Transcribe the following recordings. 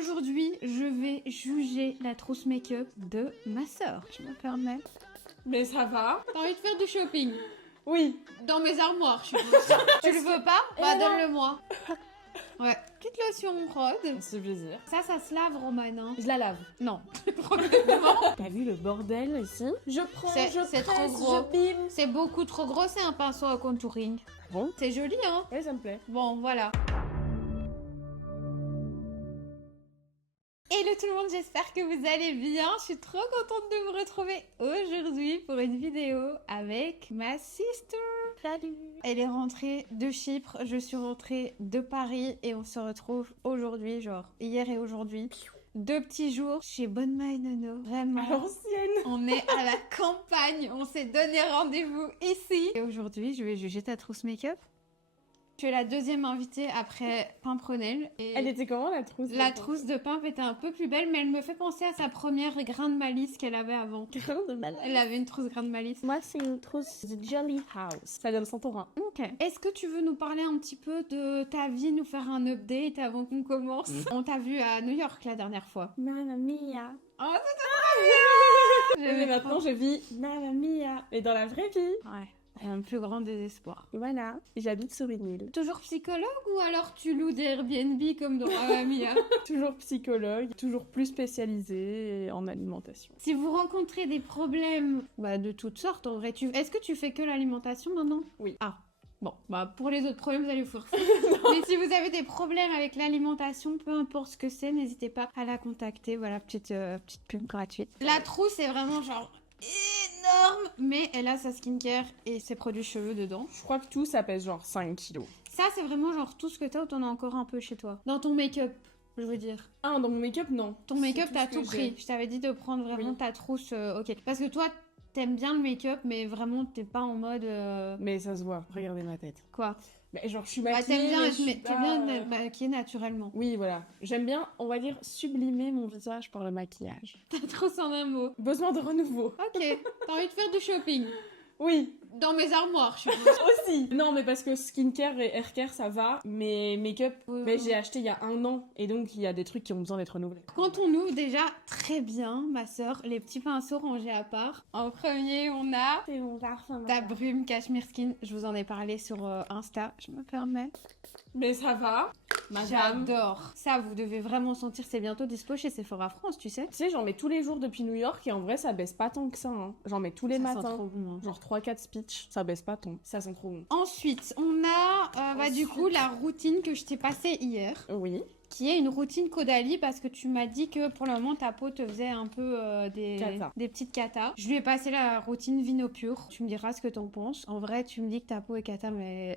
Aujourd'hui, je vais juger la trousse make-up de ma sœur. Je me permets. Mais ça va. T'as envie de faire du shopping? Oui. Dans mes armoires, je suppose. Tu le veux pas? Bah, donne-le-moi. Ouais. Petite lotion rose. C'est plaisir. Ça se lave, Roman, hein? Je la lave. Non. T'as vu le bordel ici? Je prends, C'est trop gros. je bime. C'est beaucoup trop gros, c'est un pinceau à contouring. Bon. C'est joli, hein? Ouais, ça me plaît. Bon, voilà. Hello tout le monde, j'espère que vous allez bien. Je suis trop contente de vous retrouver aujourd'hui pour une vidéo avec ma sister. Salut. Elle est rentrée de Chypre, je suis rentrée de Paris et on se retrouve aujourd'hui, genre hier et aujourd'hui. 2 petits jours chez Bonne Ma et Nono. Vraiment. À l'ancienne. On est à la campagne, on s'est donné rendez-vous ici. Et aujourd'hui, je vais juger ta trousse make-up. Tu es la deuxième invitée après Pimprenel. Et Elle était comment la trousse? la trousse de Pimp était un peu plus belle, mais elle me fait penser à sa première grain de malice qu'elle avait avant. Grain de malade. Elle avait une trousse grain de malice. Moi, c'est une trousse de Jolly House. Ça donne Santorin. Ok. Est-ce que tu veux nous parler un petit peu de ta vie, nous faire un update avant qu'on commence? On t'a vu à New York la dernière fois. Mamma mia. Oh, c'était trop bien! Mais maintenant, je vis Mamma mia. Mais dans la vraie vie. Ouais. Un plus grand désespoir. Voilà. J'habite sur une île. Toujours psychologue ou alors tu loues des Airbnb comme dans Mamma Mia? Toujours psychologue, toujours plus spécialisée en alimentation. Si vous rencontrez des problèmes de toutes sortes, en vrai, est-ce que tu fais que l'alimentation maintenant? Oui. Ah, bon, pour les autres problèmes, vous allez vous faire Mais si vous avez des problèmes avec l'alimentation, peu importe ce que c'est, n'hésitez pas à la contacter. Voilà, petite pub gratuite. La trousse, c'est vraiment genre énorme, mais elle a sa skincare et ses produits cheveux dedans. Je crois que tout, ça pèse genre 5 kilos. Ça, c'est vraiment genre tout ce que t'as ou t'en as encore un peu chez toi. Dans ton make-up, je veux dire. Ah, dans mon make-up, non. Ton make-up, C'est t'as tout ce tout que j'ai. pris. Je t'avais dit de prendre vraiment Oui. ta trousse, ok. Parce que toi, t'aimes bien le make-up, mais vraiment, t'es pas en mode... Mais ça se voit, regardez ma tête. Quoi? Mais genre, je suis Bah, maquillée, t'aimes bien, mais je suis t'es pas- bien maquillée naturellement. Oui, voilà. J'aime bien, on va dire, sublimer mon visage par le maquillage. Ta trousse en un mot. Besoin de renouveau. Ok, t'as envie de faire du shopping. Oui, Dans mes armoires, je suppose. aussi. Non, mais parce que skincare et haircare, ça va. Mais make-up, Ouais. j'ai acheté il y a 1 an. Et donc, il y a des trucs qui ont besoin d'être renouvelés. Quand on ouvre déjà très bien, ma sœur, les petits pinceaux rangés à part. En premier, on a C'est mon parfum. ta brume Cashmere Skin. Je vous en ai parlé sur Insta, je me permets. Mais ça va, madame. J'adore. Ça, vous devez vraiment sentir, c'est bientôt dispo chez Sephora France, tu sais. Tu sais, j'en mets tous les jours depuis New York. Et en vrai, ça baisse pas tant que ça. Hein. J'en mets tous les Ça sent matins. trop bon, hein. Genre 3-4 speech. Ça baisse pas tant. Ça sent trop bon. Ensuite, on a du coup la routine que je t'ai passée hier, Oui. qui est une routine Caudalie parce que tu m'as dit que pour le moment ta peau te faisait un peu Cata. des petites catas. Je lui ai passé la routine Vino Pure. Tu me diras ce que t'en penses. En vrai, tu me dis que ta peau est cata, mais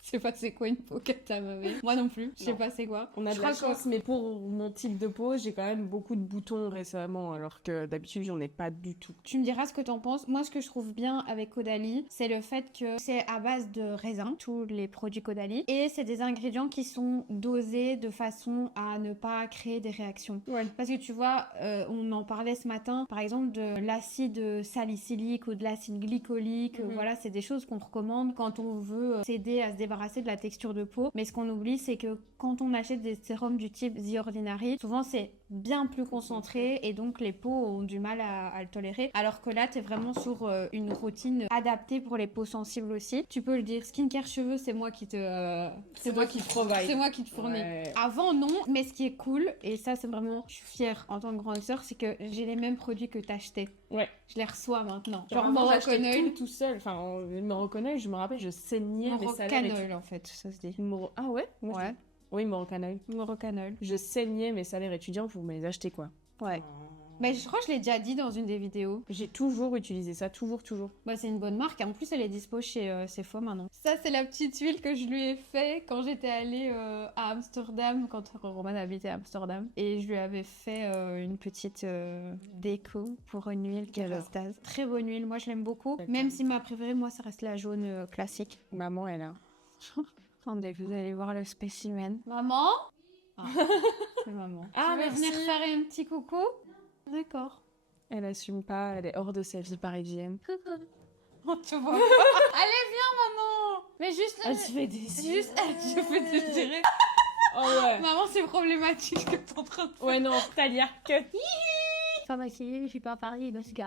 je sais pas c'est quoi une peau cata, ma vie. Moi non plus. Je sais Non. pas c'est quoi. On a Je de la crois que- chance, mais pour mon type de peau, j'ai quand même beaucoup de boutons récemment, alors que d'habitude, j'en ai pas du tout. Tu me diras ce que t'en penses. Moi, ce que je trouve bien avec Caudalie, c'est le fait que c'est à base de raisin, tous les produits Caudalie, et c'est des ingrédients qui sont dosés de façon à ne pas créer des réactions. Ouais. Parce que tu vois, on en parlait ce matin, par exemple de l'acide salicylique ou de l'acide glycolique. Mhm. Voilà, c'est des choses qu'on recommande quand on veut s'aider à se débarrasser de la texture de peau. Mais ce qu'on oublie, c'est que quand on achète des sérums du type The Ordinary, souvent c'est bien plus concentré et donc les peaux ont du mal à le tolérer. Alors que là, t'es vraiment sur une routine adaptée pour les peaux sensibles aussi. Tu peux le dire, skincare cheveux, c'est moi qui te... C'est moi qui provide. C'est moi qui te fournis. Ouais. Avant, non, mais ce qui est cool, et ça, c'est vraiment, je suis fière en tant que grande sœur, c'est que j'ai les mêmes produits que t'achetais. Ouais. Je les reçois maintenant. Genre, Genre, avant, j'achetais Moroccan tout seul. Enfin, Moroccan, je me rappelle, je saignais mes salaires. Moroccan en fait, ça se dit. Ah ouais? Moi, je Ouais, dis- Oui, Moroccan. Moroccan. Je saignais mes salaires étudiants pour me les acheter, quoi. Ouais. Mais je crois que je l'ai déjà dit dans une des vidéos. J'ai toujours utilisé ça, toujours. Bah, c'est une bonne marque. En plus, elle est dispo chez Sephora maintenant. Ça, c'est la petite huile que je lui ai fait quand j'étais allée à Amsterdam, quand Roman habitait à Amsterdam. Et je lui avais fait une petite déco pour une huile Kerastase. Très bonne huile. Moi, je l'aime beaucoup. D'accord. Même si ma préférée, moi, ça reste la jaune classique. Maman, elle a. Attendez, vous allez voir le spécimen. Maman Ah, c'est maman. Ah, tu veux merci. venir faire un petit coucou? D'accord. Elle assume pas, elle est hors de sa vie parisienne. On te voit pas. Allez, viens, maman. Mais juste... Elle se fait des juste... Je peux te tirer. Oh ouais. Maman, c'est problématique ce que t'es en train de faire. Ouais, non, c'est-à-dire que... Pas maquillée, je suis pas à Paris, parce que...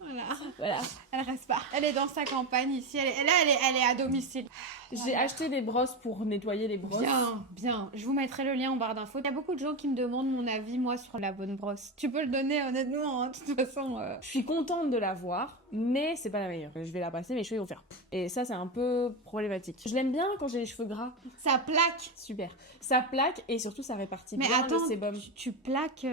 Voilà. Voilà. Elle reste pas. Elle est dans sa campagne ici. Elle est à domicile. J'ai acheté des brosses pour nettoyer les brosses. Bien, bien. Je vous mettrai le lien en barre d'infos. Il y a beaucoup de gens qui me demandent mon avis, moi, sur la bonne brosse. Tu peux le donner, honnêtement, hein, de toute façon. Je suis contente de l'avoir, mais c'est pas la meilleure. Je vais la passer, mes cheveux ils vont faire... Et ça, c'est un peu problématique. Je l'aime bien quand j'ai les cheveux gras. Ça plaque. Super. Ça plaque et surtout, ça répartit Mais bien attends, le sébum. tu plaques...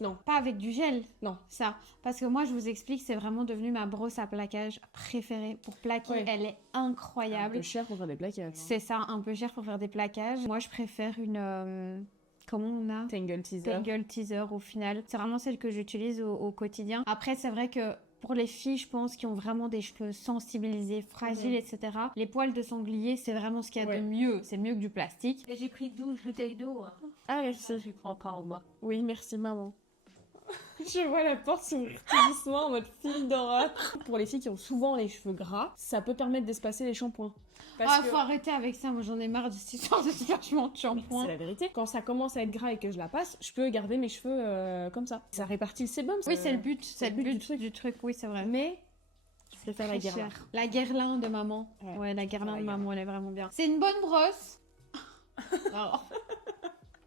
Non. Pas avec du gel. Non. Ça. Parce que moi, je vous explique, c'est vraiment devenu ma brosse à plaquage préférée. Pour plaquer, Ouais. elle est Un incroyable. peu cher pour faire des plaquages. C'est ça, un peu cher pour faire des plaquages. Moi, je préfère une... comment on a Tangle Teaser. Tangle Teaser au final. C'est vraiment celle que j'utilise au quotidien. Après, c'est vrai que pour les filles, je pense, qui ont vraiment des cheveux sensibilisés, fragiles, etc., les poils de sanglier, c'est vraiment ce qu'il y a Ouais. de mieux. C'est mieux que du plastique. Et j'ai pris 12 bouteilles d'eau. Hein. Ah, merci. Je prends pas en moi. Oui, merci maman. Je vois la porte s'ouvrir tout doucement en mode fille d'horreur. Pour les filles qui ont souvent les cheveux gras, ça peut permettre d'espacer les shampoings. Parce que Faut arrêter avec ça. Moi, j'en ai marre de cette histoire de splashement de c'est shampoing. la vérité. Quand ça commence à être gras et que je la passe, je peux garder mes cheveux comme ça. Ça répartit le sébum. Oui, c'est le but. C'est le but du du truc. Oui, c'est vrai. Mais je préfère la Très guerre. cher. La guerlain de maman. Ouais. Ouais, la guerlain La de guerlain. maman, elle est vraiment bien. C'est une bonne brosse. Alors,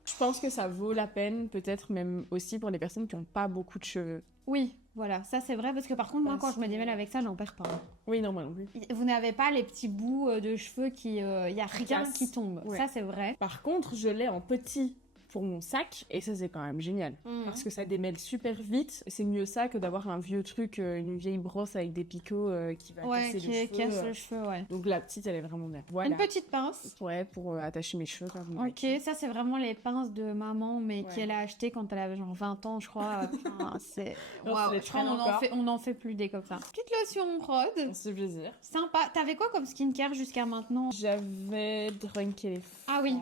Je pense que ça vaut la peine, peut-être même aussi pour les personnes qui n'ont pas beaucoup de cheveux. oui, voilà, ça c'est vrai parce que par contre, moi, Parce quand je me que- démêle avec ça, j'en perds pas. Oui, non, moi non plus. Vous n'avez pas les petits bouts de cheveux qui... Il y a rien Casse. qui tombe. Ouais. Ça, c'est vrai. Par contre, je l'ai en petit pour mon sac, et ça, c'est quand même génial. Parce que ça démêle super vite. C'est mieux ça que d'avoir un vieux truc, une vieille brosse avec des picots qui va Ouais, casser qui le cheveu. casse le cheveu, ouais. Donc la petite, elle est vraiment bien. Voilà. Une petite pince. Ouais, pour attacher mes cheveux. Comme Ok, ça c'est vraiment les pinces de maman, mais Ouais. qu'elle a acheté quand elle avait genre 20 ans, je crois. Enfin, c'est... Non, Waouh, c'est des je crois traînes qu'on encore. on en fait plus des comme ça. Petite lotion Rod. C'est plaisir. Sympa. T'avais quoi comme skincare jusqu'à maintenant? J'avais Drunk Elephant. Ah oui,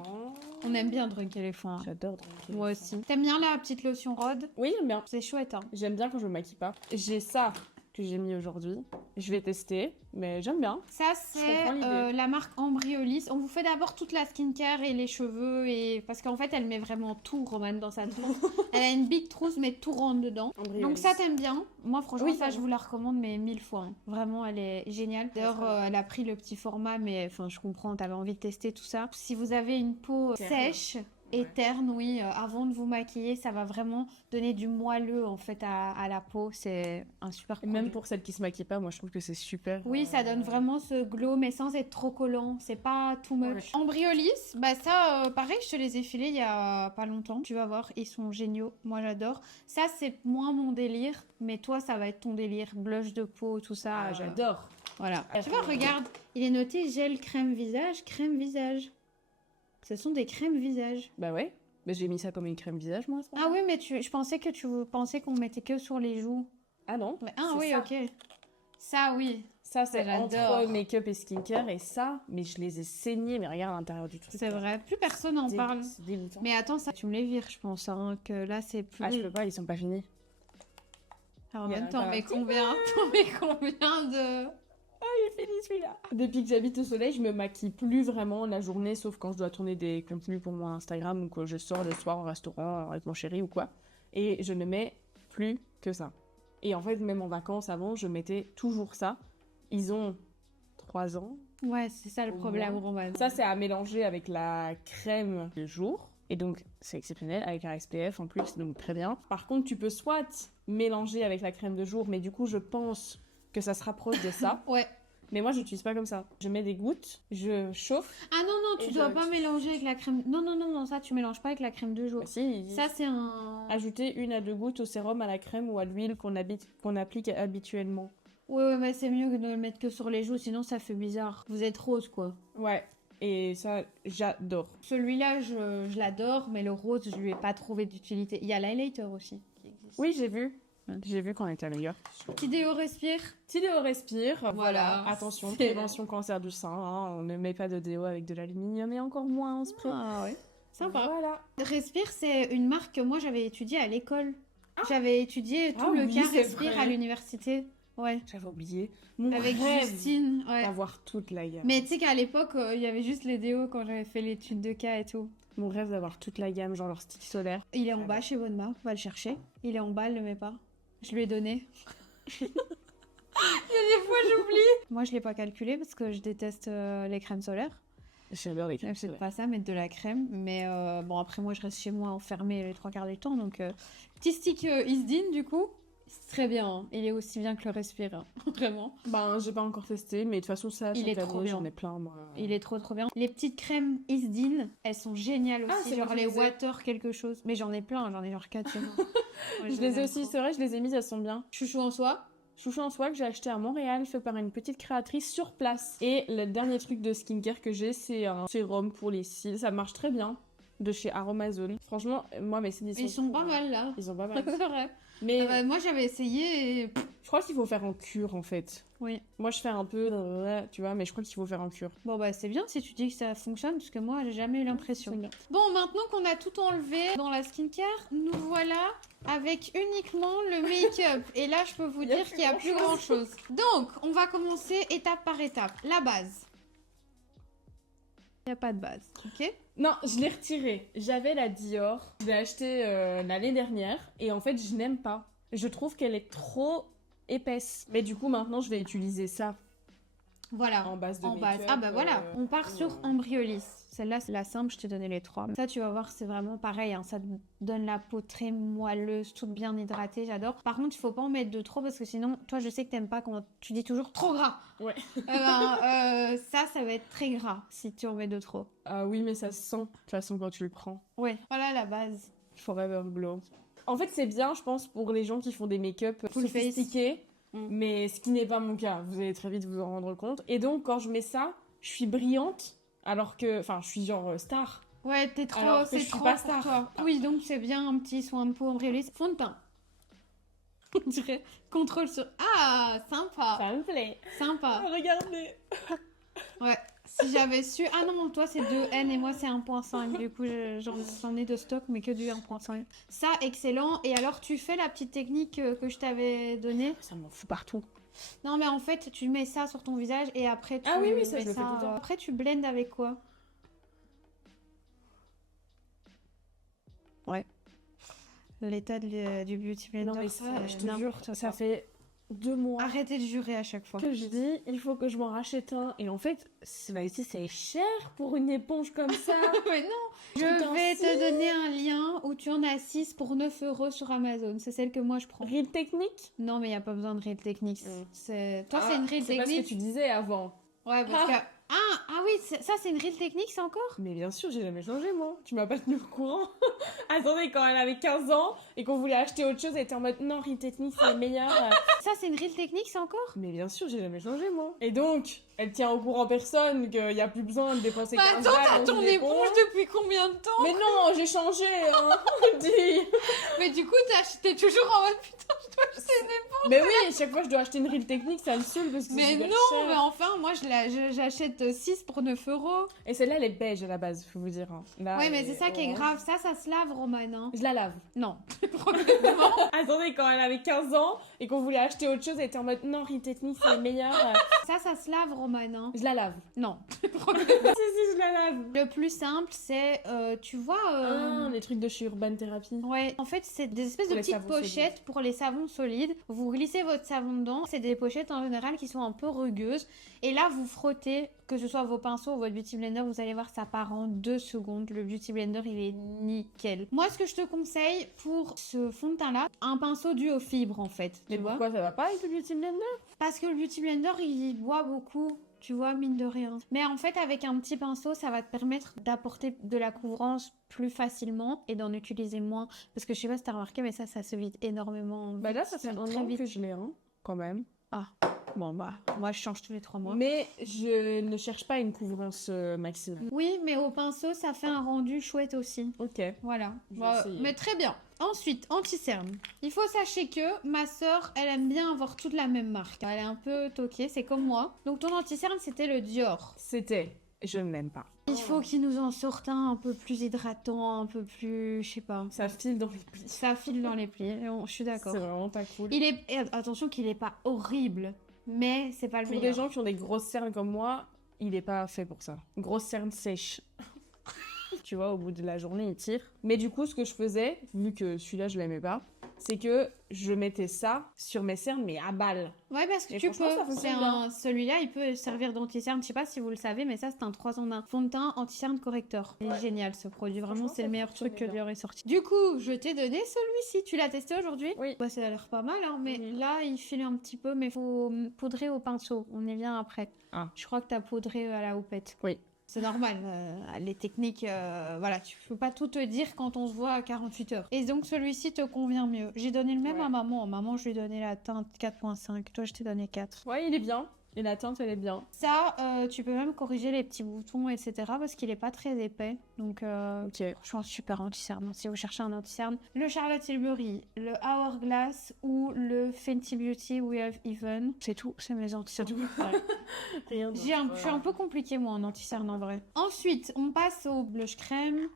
on aime bien Drunk Elephant. J'adore Drunk Elephant. Moi aussi. T'aimes bien la petite lotion Rod? Oui, j'aime bien. C'est chouette, hein. J'aime bien quand je me maquille pas. J'ai ça que j'ai mis aujourd'hui. Je vais tester, mais j'aime bien. Ça, c'est comprends l'idée. la marque Embryolis. On vous fait d'abord toute la skincare et les cheveux. Parce qu'en fait, elle met vraiment tout, Romane, dans sa trousse. Elle a une big trousse, mais tout rentre dedans. Embryolis. Donc ça, t'aimes bien. Moi, franchement, Oui, ça, ça je va. vous la recommande, mais 1000 fois. Hein. Vraiment, elle est géniale. D'ailleurs, elle a pris le petit format, mais enfin, je comprends, t'avais envie de tester tout ça. Si vous avez une peau Terne. sèche... et terne, oui, avant de vous maquiller, ça va vraiment donner du moelleux en fait à la peau. C'est un super Et produit. même pour celles qui se maquillent pas, moi je trouve que c'est super. Oui, ça donne vraiment ce glow, mais sans être trop collant. C'est pas too much. Ouais. Embryolis, bah ça, pareil, je te les ai filés il y a pas longtemps. Tu vas voir, ils sont géniaux. Moi, j'adore. Ça, c'est moins mon délire, mais toi, ça va être ton délire. Blush de peau, tout ça. Ah, j'adore. Voilà. Tu vois, regarde, il est noté gel crème visage, crème visage. Ce sont des crèmes visage. Bah ouais. Bah, j'ai mis ça comme une crème visage, moi. Ça. Ah oui, mais je pensais que tu pensais qu'on mettait que sur les joues. Ah non. Ah c'est oui, ça. ok. Ça, oui. Ça, c'est J'adore. entre make-up et skincare. Et ça, mais je les ai saignés. Mais regarde l'intérieur du truc. C'est vrai. Plus personne en parle. C'est dégoûtant. Mais attends, ça, tu me les vires, je pense, hein, que là, c'est plus... Ah, je peux pas, ils sont pas finis. Alors, en Il y en même a temps, encore un mais petit combien de... J'ai fini celui-là. Depuis que j'habite au soleil, je me maquille plus vraiment la journée, sauf quand je dois tourner des contenus pour mon Instagram ou que je sors le soir au restaurant avec mon chéri ou quoi. Et je ne mets plus que ça. Et en fait, même en vacances avant, je mettais toujours ça. Ils ont 3 ans. Ouais, c'est ça le Au problème, moins. Roman. Ça, c'est à mélanger avec la crème de jour. Et donc, c'est exceptionnel, avec un SPF en plus, donc très bien. Par contre, tu peux soit mélanger avec la crème de jour, mais du coup, je pense que ça se rapproche de ça. Ouais. Mais moi, j'utilise pas comme ça. Je mets des gouttes, je chauffe. Ah non, non, Et tu dois je- pas mélanger avec la crème... Non, non, non, non, ça, tu mélanges pas avec la crème de jour. Bah, si, Ça, c'est un... ajouter 1 à 2 gouttes au sérum, à la crème ou à l'huile qu'on applique habituellement. Ouais, ouais, mais c'est mieux que de le mettre que sur les joues, sinon ça fait bizarre. Vous êtes rose, quoi. Ouais, et ça, j'adore. Celui-là, je l'adore, mais le rose, je lui ai pas trouvé d'utilité. Il y a l'highlighter aussi, qui existe. Oui, j'ai vu. J'ai vu qu'on était à New York. Tidéo respire. Petit déo respire. Voilà. Attention, C'est- prévention cancer du sein. Hein. On ne met pas de déo avec de l'aluminium et encore moins en spray. Ah ouais. Sympa. Voilà. Respire, c'est une marque que moi j'avais étudiée à l'école. J'avais étudié tout Ah le oui, cas c'est Respire vrai. à l'université. Ouais. J'avais oublié. Mon Avec rêve Justine, ouais. d'avoir toute la gamme. Mais tu sais qu'à l'époque, il y avait juste les déos quand j'avais fait l'étude de cas et tout. Mon rêve d'avoir toute la gamme, genre leur stick solaire. Il est en bas chez Bonma, va le chercher. Il est en bas, elle le met pas. Je lui ai donné. Il y a des fois j'oublie. Moi je l'ai pas calculé parce que je déteste les crèmes solaires. J'adore les crèmes C'est solaires. pas ça, mettre de la crème. Mais bon, après moi je reste chez moi enfermée les 3/4 du temps. Donc petit stick Isdin du coup. C'est très bien, hein. Il est aussi bien que le Respire, hein. Vraiment. Ben, j'ai pas encore testé, mais de toute façon, ça, Il chaque est trop année, bien. j'en ai plein, moi. Il est trop bien. Les petites crèmes Isdin, elles sont géniales Ah, aussi. c'est Genre vrai que les je les ai. water quelque chose. Mais j'en ai plein, j'en ai genre 4 chez moi. Ouais, Je j'en les ai aime aussi, trop. c'est vrai, je les ai mises, elles sont bien. Chouchou en soi. Chouchou en soie que j'ai acheté à Montréal, fait par une petite créatrice sur place. Et le dernier truc de skincare que j'ai, c'est un sérum pour les cils. Ça marche très bien, de chez Aromazone. Franchement, moi, mes cils, Ils sont pas mal là. Ils sont pas mal. C'est vrai. Mais Ah bah, moi j'avais essayé et... je crois qu'il faut faire en cure, en fait. Oui. Moi, je fais un peu, tu vois, mais je crois qu'il faut faire en cure. Bon bah c'est bien si tu dis que ça fonctionne parce que moi j'ai jamais eu l'impression. C'est bien. Bon, maintenant qu'on a tout enlevé dans la skincare, nous voilà avec uniquement le make-up. Et là je peux vous dire qu'il n'y a plus grand chose. Donc on va commencer étape par étape. La base. Il n'y a pas de base, ok? Non, je l'ai retiré. J'avais la Dior. Je l'ai achetée l'année dernière. Et en fait, je n'aime pas. Je trouve qu'elle est trop épaisse. Mais du coup, maintenant, je vais utiliser ça Voilà. en base de En make-up. base. Ah bah voilà, on part sur ouais. Ambriolis. Celle-là, c'est la simple, je t'ai donné les 3. Ça, tu vas voir, c'est vraiment pareil. Hein. Ça te donne la peau très moelleuse, toute bien hydratée, j'adore. Par contre, il faut pas en mettre de trop parce que sinon, toi, je sais que t'aimes pas quand tu dis toujours trop gras. Ouais. Ça va être très gras si tu en mets de trop. Ah oui, mais ça se sent de toute façon quand tu le prends. Ouais, voilà la base. Forever Glow. En fait, c'est bien, je pense, pour les gens qui font des make-up Full sophistiqués. Mm. Mais ce qui n'est pas mon cas. Vous allez très vite vous en rendre compte. Et donc, quand je mets ça, je suis brillante. Alors que... Enfin, je suis genre star. Ouais, t'es trop, Alors que c'est je suis trop pas pour star. toi. Oui, donc c'est bien un petit soin de peau Ambriolis. Fond de teint. On dirait contrôle sur... Ah, sympa. Ça me plaît. Sympa. Regardez. Ouais, si j'avais su... Ah non, toi c'est 2N et moi c'est 1.5. Du coup, j'en ai de stock, mais que du 1.5. Ça, excellent. Et alors, tu fais la petite technique que je t'avais donnée? Ça m'en fout partout. Non, mais en fait, tu mets ça sur ton visage et après tu Ah oui, oui, ça, mets je le fais tout le temps. Après, tu blendes avec quoi? Ouais. L'état du beauty blender. Non, mais ça, c'est je te jure, n'importe ça quoi. fait 2 mois Arrêtez de jurer à chaque fois. que je dis, il faut que je m'en rachète un. Et en fait, c'est cher pour une éponge comme ça. Mais non, je Putain, vais si. te donner un lien où tu en as 6 pour 9 € sur Amazon. C'est celle que moi je prends. Real technique. Non, mais il n'y a pas besoin de Real Techniques. Mm. Toi, c'est une Real C'est pas ce que Techniques. tu disais avant. Ouais, parce que... Ah oui, ça, c'est une Real Techniques, encore? Mais bien sûr, j'ai jamais changé, moi. Tu m'as pas tenu au courant. Attendez, quand elle avait 15 ans et qu'on voulait acheter autre chose, elle était en mode non, Real Techniques, c'est le meilleur. Ça, c'est une Real Techniques, encore? Mais bien sûr, j'ai jamais changé, moi. Et donc, elle tient au courant personne qu'il y a plus besoin de dépenser Bah 15 attends, balles t'as dans ton une éponge depuis combien de temps? Mais non, j'ai changé, hein. Dis. Mais du coup, t'es toujours en mode putain, je dois acheter une éponge. Mais oui, chaque fois je dois acheter une Real Technique, ça me saoule parce que c'est Mais super non, cher. mais enfin, moi, j'achète 6 pour 9 €. Et celle-là, elle est beige à la base, faut vous dire. Hein. Là, Ouais, mais elle c'est ça qui est orange. grave. Ça se lave, Roman. Hein. Je la lave. Non. Attendez, quand elle avait 15 ans et qu'on voulait acheter autre chose, elle était en mode non, Real Techniques, c'est le meilleur. Ça se lave, Roman. Hein. Je la lave. Non. Si, je la lave. Le plus simple, c'est, tu vois... Ah, les trucs de chez Urban Therapy. Ouais, en fait, c'est des espèces de Pour les petites savons pochettes pour les savons solides. Vous glissez votre savon dedans. C'est des pochettes en général qui sont un peu rugueuses. Et là, vous frottez, que ce soit vos pinceaux ou votre beauty blender, vous allez voir, ça part en 2 secondes. Le beauty blender, il est nickel. Moi, ce que je te conseille pour ce fond de teint-là, un pinceau dû aux fibres, en fait. Mais Tu vois? pourquoi ça va pas avec le Beauty Blender? Parce que le beauty blender, il boit beaucoup. Tu vois, mine de rien. Mais en fait, avec un petit pinceau, ça va te permettre d'apporter de la couvrance plus facilement et d'en utiliser moins. Parce que je sais pas si t'as remarqué, mais ça se vide énormément. Bah là, ça fait un très an vite. que je l'ai, hein, quand même. Ah, bon bah, moi je change tous les 3 mois. Mais je ne cherche pas une couvrance maximum. Oui, mais au pinceau, ça fait un rendu chouette aussi. Ok. Voilà. Je vais essayer. Mais très bien. Ensuite, anti-cerne. Il faut sachez que ma sœur, elle aime bien avoir toute la même marque. Elle est un peu toquée, c'est comme moi. Donc ton anti-cerne, c'était le Dior. C'était. Je ne l'aime pas. Il faut qu'ils nous en sortent un peu plus hydratant, un peu plus, je sais pas. Ça file dans les plis. Ça file dans les plis, je suis d'accord. C'est vraiment pas cool. Il est, et attention qu'il est pas horrible, mais c'est pas le Pour meilleur. des gens qui ont des grosses cernes comme moi, il est pas fait pour ça. Grosse cerne sèche. Tu vois, au bout de la journée, il tire. Mais du coup, ce que je faisais, vu que celui-là, je l'aimais pas, c'est que je mettais ça sur mes cernes, mais à balle. Ouais, parce que Et tu peux. franchement, ça fonctionne bien. Celui-là, il peut servir d'anti-cerne. Je sais pas si vous le savez, mais ça, c'est un 3 en 1. Fond de teint anti-cerne correcteur. Il est Ouais. génial ce produit. Vraiment, Franchement, c'est le ça meilleur truc que fonctionne bien. Dior est sorti. Du coup, je t'ai donné celui-ci. Tu l'as testé aujourd'hui? Oui. Bah, ça a l'air pas mal, hein, mais Mhm. là, il file un petit peu, mais faut poudrer au pinceau. On y vient après. Ah. Je crois que t'as poudré à la houppette. Oui. C'est normal, les techniques, voilà, tu peux pas tout te dire quand on se voit à 48 heures. Et donc celui-ci te convient mieux. J'ai donné le même Ouais. à maman. Maman, je lui ai donné la teinte 4.5. Toi, je t'ai donné 4. Ouais, il est bien. Et la teinte, elle est bien. Ça, tu peux même corriger les petits boutons, etc. parce qu'il est pas très épais. Donc, Ok. franchement, super anti-cerne. Si vous cherchez un anti-cerne, le Charlotte Tilbury, le Hourglass ou le Fenty Beauty We Have Even. C'est tout, c'est mes anti-cernes. Rien Je suis un peu compliquée, moi, en anti-cerne, en vrai. Ensuite, on passe au blush crème.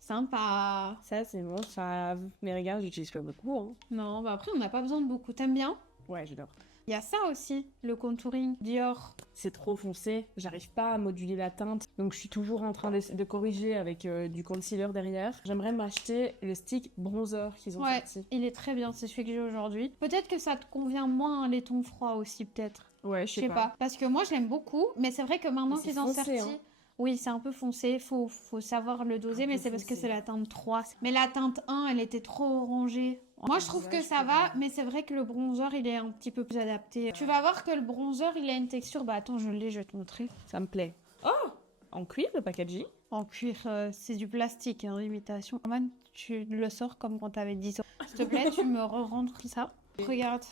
Sympa. Ça, c'est bon, ça. Mais regarde, j'utilise pas beaucoup. Hein. Non, bah après, on n'a pas besoin de beaucoup. T'aimes bien? Ouais, j'adore. Il y a ça aussi, le contouring Dior. C'est trop foncé, j'arrive pas à moduler la teinte, donc je suis toujours en train de corriger avec du concealer derrière. J'aimerais m'acheter le stick bronzer qu'ils ont Ouais, sorti. il est très bien, c'est celui que j'ai aujourd'hui. Peut-être que ça te convient moins, les tons froids aussi, peut-être. Ouais, Je sais pas. Parce que moi, je l'aime beaucoup, mais c'est vrai que maintenant Mais c'est qu'ils ont foncé, sorti... hein. Oui, c'est un peu foncé, faut savoir le doser, Un mais peu c'est parce que foncé. c'est la teinte 3. Mais la teinte 1, elle était trop orangée. Moi, je trouve Ouais, que je ça peux va, voir. mais c'est vrai que le bronzer, il est un petit peu plus adapté. Tu vas voir que le bronzer, il a une texture... Bah attends, je l'ai, je vais te montrer. Ça me plaît. Oh, en cuir, le packaging. En cuir, c'est du plastique, hein, imitation. Man, tu le sors comme quand t'avais 10 ans. S'il te plaît, tu me rentres ça. Regarde,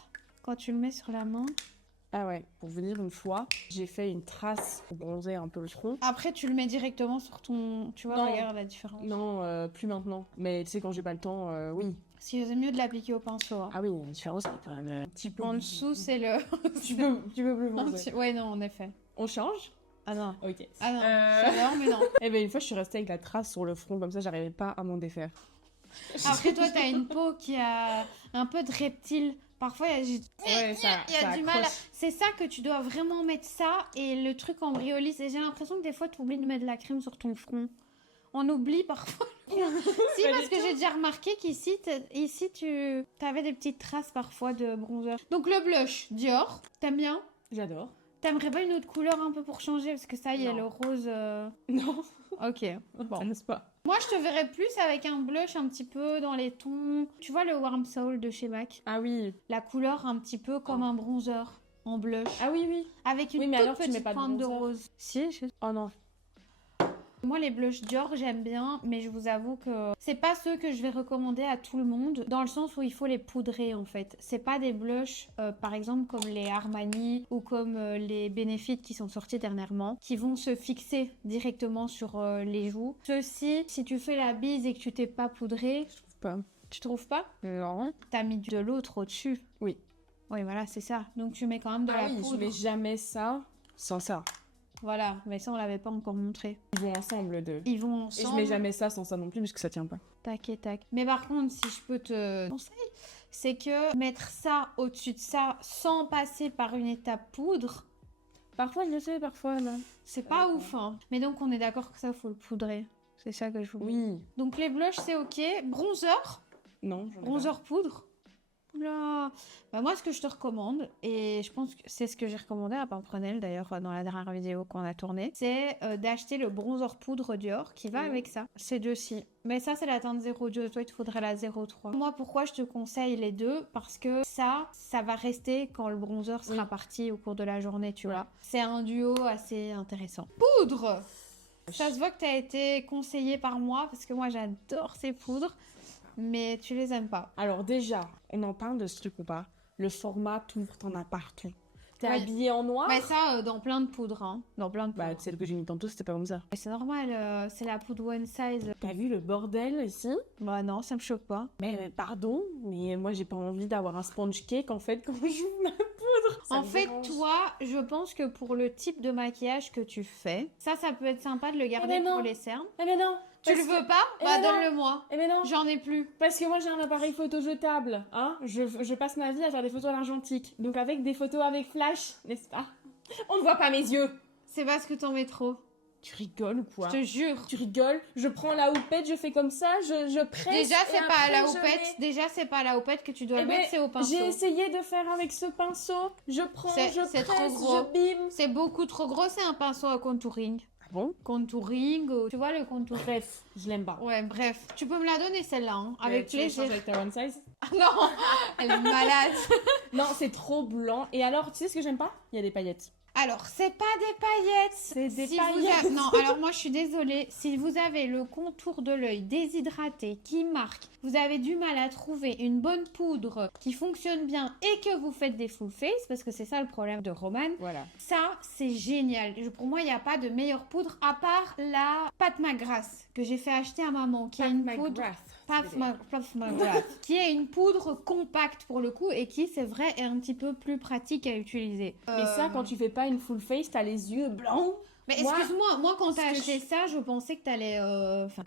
quand tu le mets sur la main. Ah ouais, pour vous dire, une fois, j'ai fait une trace pour bronzer un peu le front. Après, tu le mets directement sur ton... Tu vois, Non. regarde la différence. Non, plus maintenant. Mais tu sais, quand j'ai pas le temps, oui. Si c'est mieux de l'appliquer au pinceau. Hein. Ah oui, la différence, c'est quand même un petit peu. En dessous, c'est le... tu peux plus bronzer. Ouais, non, en effet. On change. Ah non. Ok. Ah non, j'adore, mais non. Eh ben une fois, je suis restée avec la trace sur le front, comme ça, j'arrivais pas à m'en défaire. Après, toi, t'as une peau qui a un peu de reptile. Parfois, il y a, Ouais, ça, il y a du mal. C'est ça que tu dois vraiment mettre ça et le truc en briolis. Et j'ai l'impression que des fois, tu oublies de mettre de la crème sur ton front. On oublie parfois. Si, parce que j'ai déjà remarqué qu'ici, tu avais des petites traces parfois de bronzer. Donc, le blush Dior, t'aimes bien? J'adore. T'aimerais pas une autre couleur un peu pour changer? Parce que ça, il y a Non. le rose. Non, Ok. bon. Ça n'est pas. Moi, je te verrais plus avec un blush un petit peu dans les tons. Tu vois le Warm Soul de chez MAC? Ah oui. La couleur un petit peu comme un bronzer en blush. Ah oui, oui. Avec une Oui, mais toute alors, tu petite mets pas de pointe de bronzer. rose. Si, Oh non. Moi, les blushs Dior, j'aime bien, mais je vous avoue que c'est pas ceux que je vais recommander à tout le monde, dans le sens où il faut les poudrer en fait. C'est pas des blushs, par exemple, comme les Armani ou comme les Benefit qui sont sortis dernièrement, qui vont se fixer directement sur les joues. Ceux-ci, si tu fais la bise et que tu t'es pas poudré, Je trouve pas. tu trouves pas? Non. T'as mis de l'autre au-dessus. Oui. Oui, voilà, c'est ça. Donc tu mets quand même de la je poudre. mets jamais ça sans ça. Voilà, mais ça, on l'avait pas encore montré. Ils vont ensemble, deux. Ils vont Et ensemble. je mets jamais ça sans ça non plus, parce que ça tient pas. Tac et tac. Mais par contre, si je peux te conseiller, c'est que mettre ça au-dessus de ça sans passer par une étape poudre, Parfois, je le sais, parfois, non. c'est pas ouf. Hein. Mais donc, on est d'accord que ça, faut le poudrer. C'est ça que je vous dis. Oui. Donc, les blushs, c'est ok. Bronzer, Non, j'en ai bronzer poudre. Oula. Bah, moi, ce que je te recommande, et je pense que c'est ce que j'ai recommandé à Pimprenel d'ailleurs dans la dernière vidéo qu'on a tournée, c'est d'acheter le bronzer poudre Dior qui va Mhm. avec ça. Ces deux-ci. Mais ça, c'est la teinte 02. Toi, il te faudrait la 03. Moi, pourquoi je te conseille les deux? Parce que ça va rester quand le bronzer sera Oui. parti au cours de la journée, tu Ouais. vois. C'est un duo assez intéressant. Poudre! Ça se voit que tu as été conseillé par moi parce que moi, j'adore ces poudres. Mais tu les aimes pas. Alors déjà, on en parle de ce truc ou pas? Le format tour, t'en as partout. T'es Ouais. habillée en noir? Mais ça, dans plein de poudres, hein. Dans plein de poudres. Bah, celle que j'ai mis tantôt, c'était pas comme ça. Mais c'est normal, c'est la poudre one size. T'as vu le bordel ici? Bah non, ça me choque pas. Mais pardon, mais moi j'ai pas envie d'avoir un sponge cake en fait quand j'ouvre la poudre. lèvres. Ça En me fait, dérange. toi, je pense que pour le type de maquillage que tu fais, ça peut être sympa de le garder ben non. pour les cernes. Eh ben non. Tu le veux pas? Eh Bah ben non. donne-le-moi. Eh ben non. J'en ai plus. Parce que moi j'ai un appareil photo jetable, hein. Je passe ma vie à faire des photos à l'argentique. Donc avec des photos avec flash, n'est-ce pas? On ne voit pas mes yeux. C'est parce que t'en mets trop. Tu rigoles ou quoi? Je te jure. Tu rigoles? Je prends la houppette, je fais comme ça, je presse. Déjà, et c'est pas à la après, je houppette. mets- Déjà, c'est pas à la houppette que tu dois Eh le ben, mettre, c'est au pinceau. j'ai essayé de faire avec ce pinceau. Je prends, C'est- je c'est presse, trop gros. je bime. C'est beaucoup trop gros, c'est un pinceau à contouring. Ah bon? Contouring, tu vois le contour. Bref, je l'aime pas. Ouais, bref. Tu peux me la donner celle-là, hein, avec Tu veux plaisir. changer avec ta one size? Ah non, elle est malade. Non, c'est trop blanc. Et alors, tu sais ce que j'aime pas? Il y a des paillettes. Alors, c'est pas des paillettes. C'est des Si paillettes. vous Non, alors moi je suis désolée. Si vous avez le contour de l'œil déshydraté qui marque, vous avez du mal à trouver une bonne poudre qui fonctionne bien et que vous faites des full face, parce que c'est ça le problème de Roman, Voilà. ça c'est génial. Pour moi, il n'y a pas de meilleure poudre à part la pâte McGrath que j'ai fait acheter à maman, qui est une poudre. Puff McGrath, qui est une poudre compacte pour le coup et qui, c'est vrai, est un petit peu plus pratique à utiliser. Et ça, quand tu fais pas une full face, t'as les yeux blancs. Mais Moi, excuse-moi, moi quand t'as ce que acheté ça, je pensais que t'allais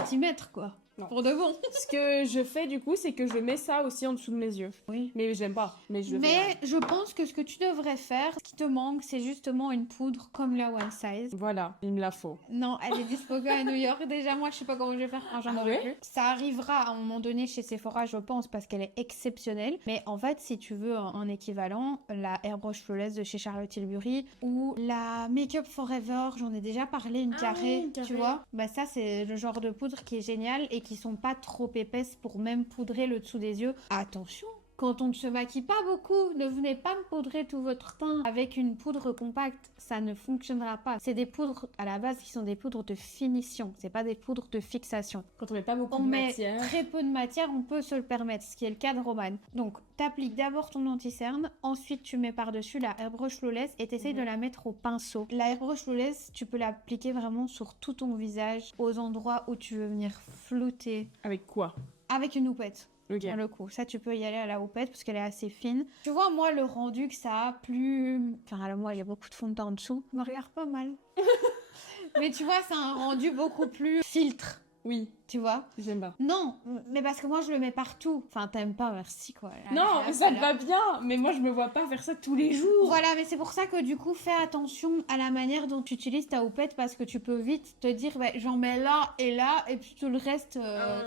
t'y mettre quoi. Non. Pour de bon. Ce que je fais du coup, c'est que je mets ça aussi en dessous de mes yeux. Oui. Mais j'aime pas. Mais je le fais. Mais je pense que ce que tu devrais faire, ce qui te manque, c'est justement une poudre comme la One Size. Voilà, il me la faut. Non, elle est dispo à New York. Déjà, moi, je sais pas comment je vais faire quand j'en Ah aurai ouais plus. Ça arrivera à un moment donné chez Sephora, je pense, parce qu'elle est exceptionnelle. Mais en fait, si tu veux un équivalent, la Airbrush Flawless de chez Charlotte Tilbury ou la Makeup Forever, j'en ai déjà parlé, une Ah carrée, oui, carré. tu vois. Bah ça, c'est le genre de poudre qui est génial et qui sont pas trop épaisses pour même poudrer le dessous des yeux. Attention! Quand on ne se maquille pas beaucoup, ne venez pas me poudrer tout votre teint avec une poudre compacte, ça ne fonctionnera pas. C'est des poudres à la base qui sont des poudres de finition, c'est pas des poudres de fixation. Quand on met pas beaucoup On de met matière. très peu de matière, on peut se le permettre, ce qui est le cas de Roman. Donc, t'appliques d'abord ton anti-cerne, ensuite tu mets par-dessus la Airbrush Flawless et t'essayes de la mettre au pinceau. La Airbrush Flawless, tu peux l'appliquer vraiment sur tout ton visage, aux endroits où tu veux venir flouter, Avec quoi? avec une houppette. Ok. Pour le coup, ça tu peux y aller à la houppette parce qu'elle est assez fine. Tu vois, moi, le rendu que ça a plus. Enfin, alors, moi, il y a beaucoup de fond de teint en dessous. Je me regarde pas mal. Mais tu vois, c'est un rendu beaucoup plus filtre, Oui, tu vois. j'aime pas. Non, mais parce que moi, je le mets partout. Enfin, t'aimes pas, merci quoi. Non, mais ça me va bien. Mais moi, je me vois pas faire ça tous les jours. Voilà, mais c'est pour ça que du coup, fais attention à la manière dont tu utilises ta houppette parce que tu peux vite te dire, bah, j'en mets là, et puis tout le reste,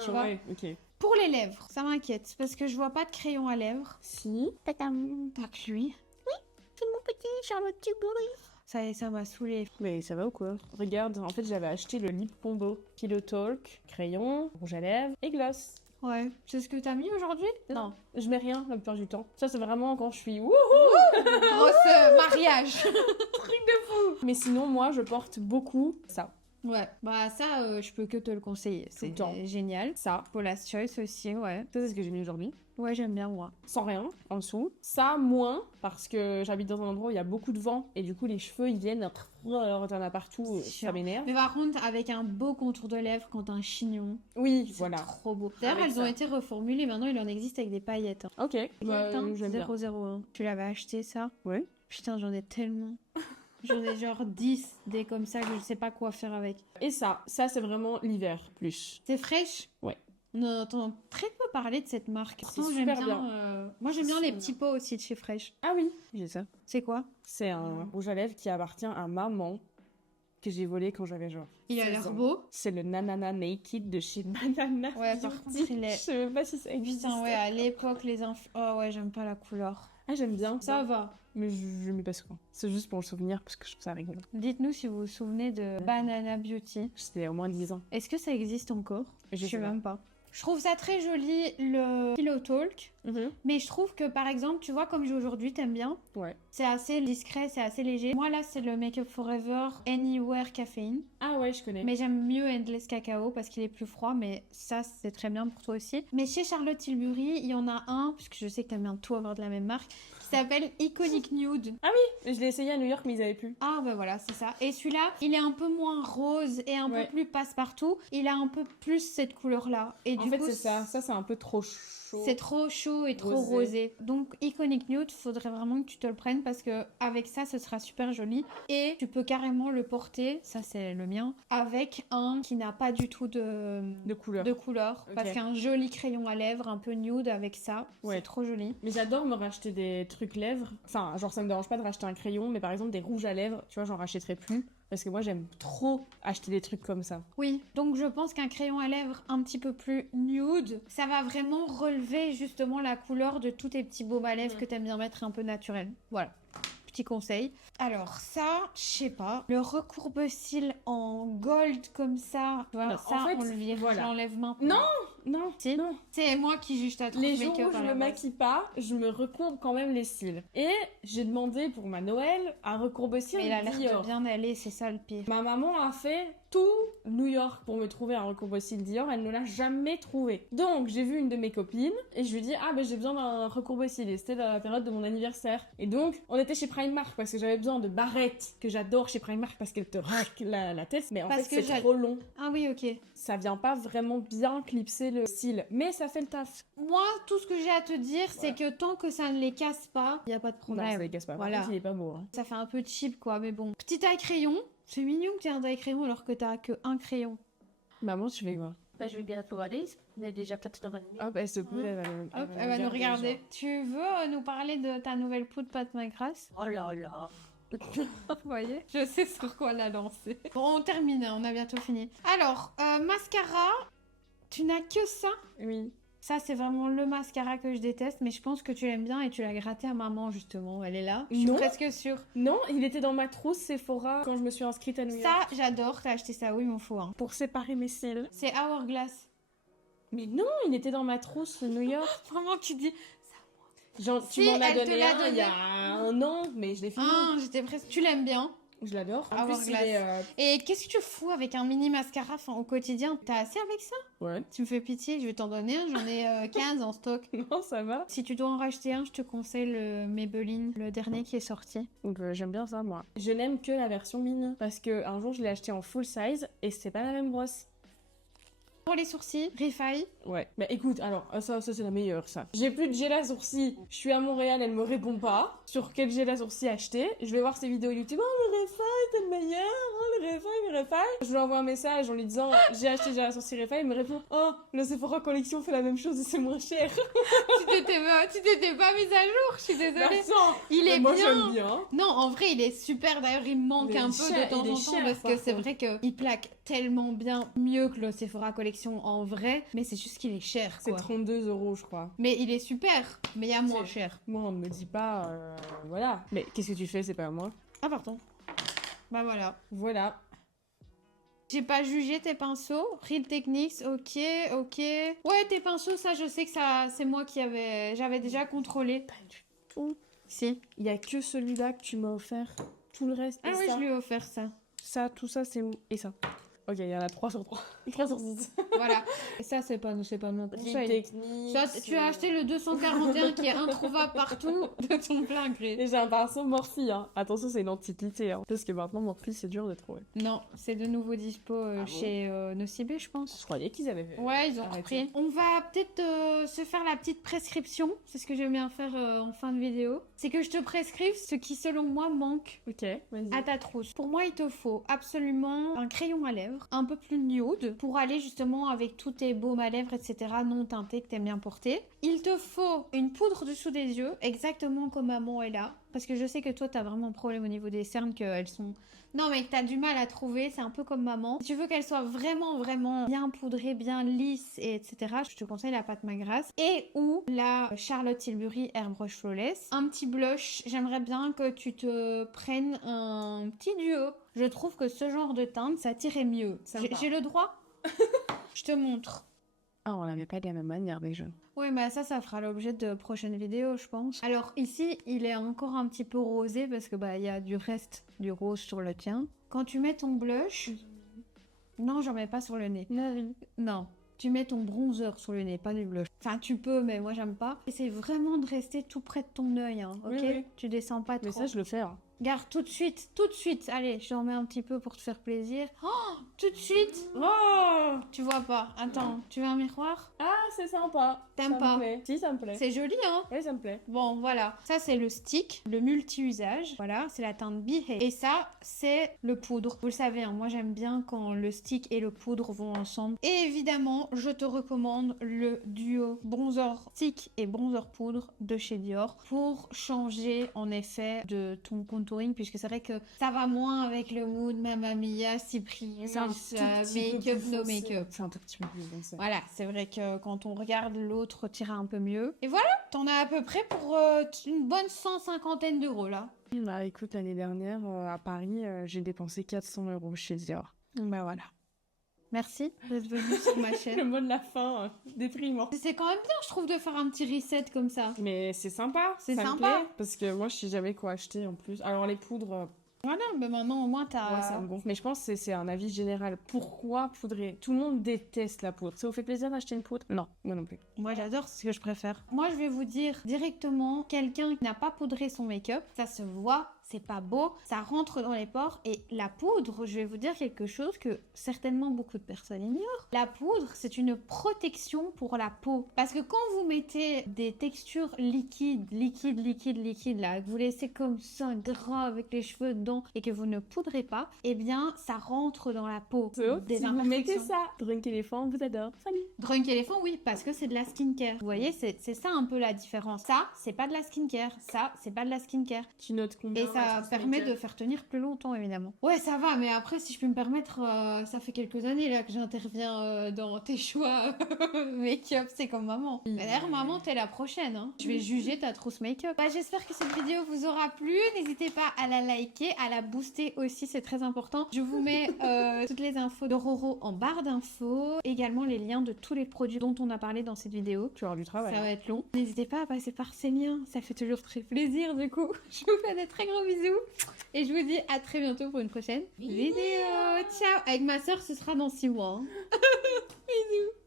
tu vois. Ouais, ok. Pour les lèvres, ça m'inquiète parce que je vois pas de crayon à lèvres. Si. Pas que lui. Oui, c'est mon petit Charlotte Tilbury. Ça m'a saoulée. Mais ça va ou quoi? Regarde, en fait, j'avais acheté le lip combo. Pillow Talk, crayon, rouge à lèvres et gloss. Ouais. C'est ce que t'as mis aujourd'hui? Non, je mets rien la plupart du temps. Ça, c'est vraiment quand je suis wouhou. Grosse mariage. Mais sinon, moi, je porte beaucoup ça. Ouais. Bah ça, je peux que te le conseiller. le C'est temps. génial. Ça. Paula's Choice aussi, ouais. Ça, c'est ce que j'ai mis aujourd'hui. Ouais, j'aime bien moi. Sans rien en dessous. Ça, moins, parce que j'habite dans un endroit où il y a beaucoup de vent. Et du coup, les cheveux, ils viennent. Alors, t'en as partout. C'est Ça chiant. m'énerve. Mais par contre, avec un beau contour de lèvres, quand t'as un chignon, Oui, c'est voilà. trop beau. D'ailleurs, Avec elles ont ça. été reformulées. Maintenant, il en existe avec des paillettes. Hein. Ok. Bah, Putain, j'aime bien. 001. Tu l'avais acheté ça? Ouais. Putain, j'en ai tellement. J'en ai genre 10 des comme ça que je sais pas quoi faire avec. Et ça c'est vraiment l'hiver, plus. C'est fraîche? Ouais. On entend très peu parler de cette marque. C'est Pourtant, super j'aime bien. Moi, j'aime bien les Super petits pots aussi de chez Fresh. Ah oui, j'ai ça. C'est quoi? C'est un rouge à lèvres qui appartient à maman, que j'ai volé quand j'avais genre. Il a 16 l'air ans. beau. C'est le Nanana Naked de chez Banana. Ouais, par Beauty. contre, il est- Je sais même pas si ça existe. Putain, ouais, à l'époque, les infos. Oh, ouais, j'aime pas la couleur. Ah, j'aime bien. Ça va. Mais je mets pas souvent. C'est juste pour le souvenir parce que je trouve ça rigolo. Dites-nous si vous vous souvenez de Banana Beauty. C'était au moins 10 ans. Est-ce que ça existe encore? Je sais sais pas. même pas. Je trouve ça très joli, le Pillow Talk. Mais je trouve que, par exemple, tu vois, comme j'ai aujourd'hui, t'aimes bien? Ouais. C'est assez discret, c'est assez léger. Moi, là, c'est le Make Up Forever Anywhere Caffeine. Ah ouais, je connais. Mais j'aime mieux Endless Cacao parce qu'il est plus froid, mais ça, c'est très bien pour toi aussi. Mais chez Charlotte Tilbury, il y en a un, puisque je sais que t'aimes bien tout avoir de la même marque, qui s'appelle Iconic Nude. Je l'ai essayé à New York, mais ils avaient plus. Ah, bah voilà, c'est ça. Et celui-là, il est un peu moins rose et un peu plus passe-partout. Il a un peu plus cette couleur-là. Et En du fait, coup, c'est ça. Ça, c'est un peu trop chaud. C'est trop chaud et trop Rosé. rosé. Donc Iconic Nude, faudrait vraiment que tu te le prennes parce que avec ça, ce sera super joli. Et tu peux carrément le porter, ça c'est le mien, avec un qui n'a pas du tout De couleur. de couleur. Ok. Parce qu'un joli crayon à lèvres, un peu nude avec ça, Ouais. c'est trop joli. Mais j'adore me racheter des trucs lèvres. Enfin, genre, ça me dérange pas de racheter un crayon, mais par exemple, des rouges à lèvres, tu vois, j'en rachèterai plus. Parce que moi, j'aime trop acheter des trucs comme ça. Oui, donc je pense qu'un crayon à lèvres un petit peu plus nude, ça va vraiment relever justement la couleur de tous tes petits baumes à lèvres que t'aimes bien mettre un peu naturel. Voilà, petit conseil. Alors ça, je sais pas, le recourbe-cils en gold comme ça, tu vois, Non, ça en fait, on le vire, voilà. je l'enlève maintenant. Non, Si. non. C'est moi qui juge ta troupe Les jours make-up où je à me la base. maquille pas, je me recourbe quand même les cils. Et j'ai demandé pour ma Noël un recourbe-cils Mais il a l'air Dior. de bien aller, c'est ça le pire. Ma maman a fait tout New York pour me trouver un recourbe-cils Dior, elle ne l'a jamais trouvé. Donc j'ai vu une de mes copines et je lui ai dit ah ben j'ai besoin d'un recourbe-cils et c'était la période de mon anniversaire. Et donc on était chez Primark parce que j'avais besoin de barrettes que j'adore chez Primark parce qu'elle te raque la tête, mais en Parce fait que c'est trop long. Ah oui, ok. Ça vient pas vraiment bien clipser le cil, mais ça fait le taf. Moi, tout ce que j'ai à te dire, c'est que tant que ça ne les casse pas, il n'y a pas de Non, problème. ça les casse pas. Voilà. Par contre, il est pas beau. Hein. Ça fait un peu cheap, quoi, mais bon. Petit taille crayon. C'est mignon que tu aies un taille crayon alors que t'as que un crayon. Maman, tu fais quoi? Bah, je vais bientôt aller. On est déjà 4h30. Ah bah s'il te plaît, elle va, Hop, elle va nous regarder. Tu veux nous parler de ta nouvelle poudre pâte grasse? Oh là là. Vous voyez? Je sais sur quoi la lancer. Bon, on termine, on a bientôt fini. Alors, mascara, tu n'as que ça? Oui. Ça, c'est vraiment le mascara que je déteste, mais je pense que tu l'aimes bien et tu l'as gratté à maman, justement. Elle est là. Je suis Non. presque sûre. Non, il était dans ma trousse Sephora quand je me suis inscrite à New York. Ça, j'adore. T'as acheté ça, oui, il m'en faut un. Pour séparer mes cils. C'est Hourglass. Mais non, il était dans ma trousse New York. Vraiment, tu dis... Genre, tu Si, m'en as elle te donné l'a un il y a donné. 1 an, mais je l'ai fini. Ah, j'étais presque... Tu l'aimes bien. Je l'adore. En Hourglass. plus, il est... Et qu'est-ce que tu fous avec un mini mascara au quotidien? T'as assez avec ça? Ouais. Tu me fais pitié, je vais t'en donner un. J'en ai 15 en stock. Non, ça va. Si tu dois en racheter un, je te conseille le Maybelline, le dernier qui est sorti. Donc j'aime bien ça, moi. Je n'aime que la version mini. Parce que un jour, je l'ai acheté en full size et c'est pas la même brosse. Pour les sourcils, Refaille. Ouais. Bah écoute, alors, ça c'est la meilleure, ça. J'ai plus de gel à sourcils. Je suis à Montréal, elle me répond pas. Sur quel gel à sourcils acheter. Je vais voir ses vidéos YouTube. Oh, le Refaille, t'es le meilleur. Oh, le Refaille. Je lui envoie un message en lui disant j'ai acheté le gel à sourcils Refaille. Elle me répond oh, le Sephora Collection fait la même chose et c'est moins cher. tu t'étais pas mise à jour, je suis désolée. Vincent, Il est moi bien. j'aime bien. Non, en vrai, il est super. D'ailleurs, il me manque Mais un il peu cher- de temps il est en temps cher, parce par que c'est contre. vrai qu'il plaque tellement bien mieux que le Sephora Collection en vrai, mais c'est juste qu'il est cher, C'est quoi. 32 € je crois. Mais il est super, mais il y a moins C'est- cher. Moi on me dit pas voilà. Mais qu'est-ce que tu fais, c'est pas à moi. Ah, pardon. Bah voilà. Voilà. J'ai pas jugé tes pinceaux. Real Techniques, ok. Ouais, tes pinceaux, ça, je sais que ça, c'est moi qui j'avais déjà contrôlé. Pas du tout. Si. Il y a que celui-là que tu m'as offert. Tout le reste. Ah et oui, ça. je lui ai offert ça. Ça, tout ça, c'est... Et ça. Ok, il y en a 3 sur 3. 3 sur 6. Voilà. Et ça, c'est pas mon conseil. Technique. Ça, tu as acheté le 241 qui est introuvable partout de ton plein gré. Et j'ai un pinceau Morphe, hein. Attention, c'est une antiquité, hein. Parce que maintenant, Morphe, c'est dur de trouver. Non, c'est de nouveau dispo bon chez Nocibé, je pense. Je croyais qu'ils avaient fait. Ouais, ils ont Arrêtez. repris. On va peut-être se faire la petite prescription. C'est ce que j'aime bien faire en fin de vidéo. C'est que je te prescrive ce qui, selon moi, manque Ok, vas-y. à ta trousse. Pour moi, il te faut absolument un crayon à lèvres, un peu plus nude, pour aller justement avec tous tes baumes à lèvres, etc. non teintés que t'aimes bien porter. Il te faut une poudre dessous des yeux, exactement comme maman est là. Parce que je sais que toi, t'as vraiment un problème au niveau des cernes, qu'elles sont... Non, mais que t'as du mal à trouver, c'est un peu comme maman. Si tu veux qu'elle soit vraiment, vraiment bien poudrée, bien lisse, et etc., je te conseille la pâte Magrasse. Et ou la Charlotte Tilbury Airbrush Flawless. Un petit blush, j'aimerais bien que tu te prennes un petit duo. Je trouve que ce genre de teinte, ça tirait mieux. Sympa. J'ai le droit? Je te montre. Ah, on l'avait pas de la même manière déjà. Oui, mais ça fera l'objet de prochaines vidéos, je pense. Alors ici, il est encore un petit peu rosé parce que il y a du reste du rose sur le tien. Quand tu mets ton blush... Non, j'en mets pas sur le nez. Non. Tu mets ton bronzer sur le nez, pas du blush. Enfin, tu peux, mais moi, j'aime pas. Essaye vraiment de rester tout près de ton œil, hein, ok? Oui, oui. Tu descends pas trop. Mais ça, je le fais, hein. Regarde, tout de suite. Allez, je t'en mets un petit peu pour te faire plaisir. Oh, tout de suite. Oh, Tu vois pas. Attends, tu veux un miroir? ah, c'est sympa. T'aimes Ça pas? me plaît. Si, ça me plaît. C'est joli, hein? Oui, ça me plaît. Bon, voilà. Ça, c'est le stick, le multi-usage. Voilà, c'est la teinte Be Hey. Et ça, c'est le poudre. Vous le savez, hein, moi, j'aime bien quand le stick et le poudre vont ensemble. Et évidemment, je te recommande le duo bronzer stick et bronzer poudre de chez Dior pour changer, en effet, de ton contouring, puisque c'est vrai que ça va moins avec le mood Mamma Mia, Cyprien, make-up, no make-up. C'est un tout petit peu plus foncé. Voilà, c'est vrai que quand on regarde l'autre tira un peu mieux. Et voilà, t'en as à peu près pour une bonne 150aine d'euros là. Bah écoute, l'année dernière, à Paris, j'ai dépensé 400 € chez Dior. Bah voilà. Merci d'être venu sur ma Le chaîne. mot de la fin, déprimant. C'est quand même bien, je trouve, de faire un petit reset comme ça. Mais c'est sympa. C'est ça me sympa. plaît, parce que moi, je sais jamais quoi acheter en plus. Alors les poudres, Voilà, mais maintenant au moins ouais, t'as... ça me gonfle. Mais je pense que c'est un avis général. Pourquoi poudrer? Tout le monde déteste la poudre. Ça vous fait plaisir d'acheter une poudre? Non, moi non plus. Moi j'adore, c'est ce que je préfère. Moi je vais vous dire directement, quelqu'un qui n'a pas poudré son make-up, ça se voit, c'est pas beau, ça rentre dans les pores. Et la poudre, je vais vous dire quelque chose que certainement beaucoup de personnes ignorent. La poudre, c'est une protection pour la peau. Parce que quand vous mettez des textures liquides là, que vous laissez comme ça, gras avec les cheveux dedans, et que vous ne poudrez pas, eh bien ça rentre dans la peau. Si vous mettez imperfections. ça, Drunk Elephant vous adore. Salut. Drunk Elephant, oui, parce que c'est de la skincare. Vous voyez, c'est ça un peu la différence. Ça, c'est pas de la skincare. Ça, c'est pas de la skincare. Tu notes combien? Et ça permet de faire tenir plus longtemps, évidemment. Ouais, ça va, mais après, si je peux me permettre, ça fait quelques années là que j'interviens dans tes choix make-up, c'est comme maman. D'ailleurs, maman, t'es la prochaine. Hein. Je vais juger ta trousse make-up. Bah, j'espère que cette vidéo vous aura plu. N'hésitez pas à la liker, à la booster aussi, c'est très important. Je vous mets toutes les infos de Roro en barre d'infos. Également les liens de tous les produits dont on a parlé dans cette vidéo. Tu vas avoir du travail. Ça va être long. N'hésitez pas à passer par ces liens, ça fait toujours très plaisir du coup. Je vous fais des très gros bisous et je vous dis à très bientôt pour une prochaine vidéo. Ciao. Avec ma soeur, ce sera dans 6 mois. Hein. Bisous.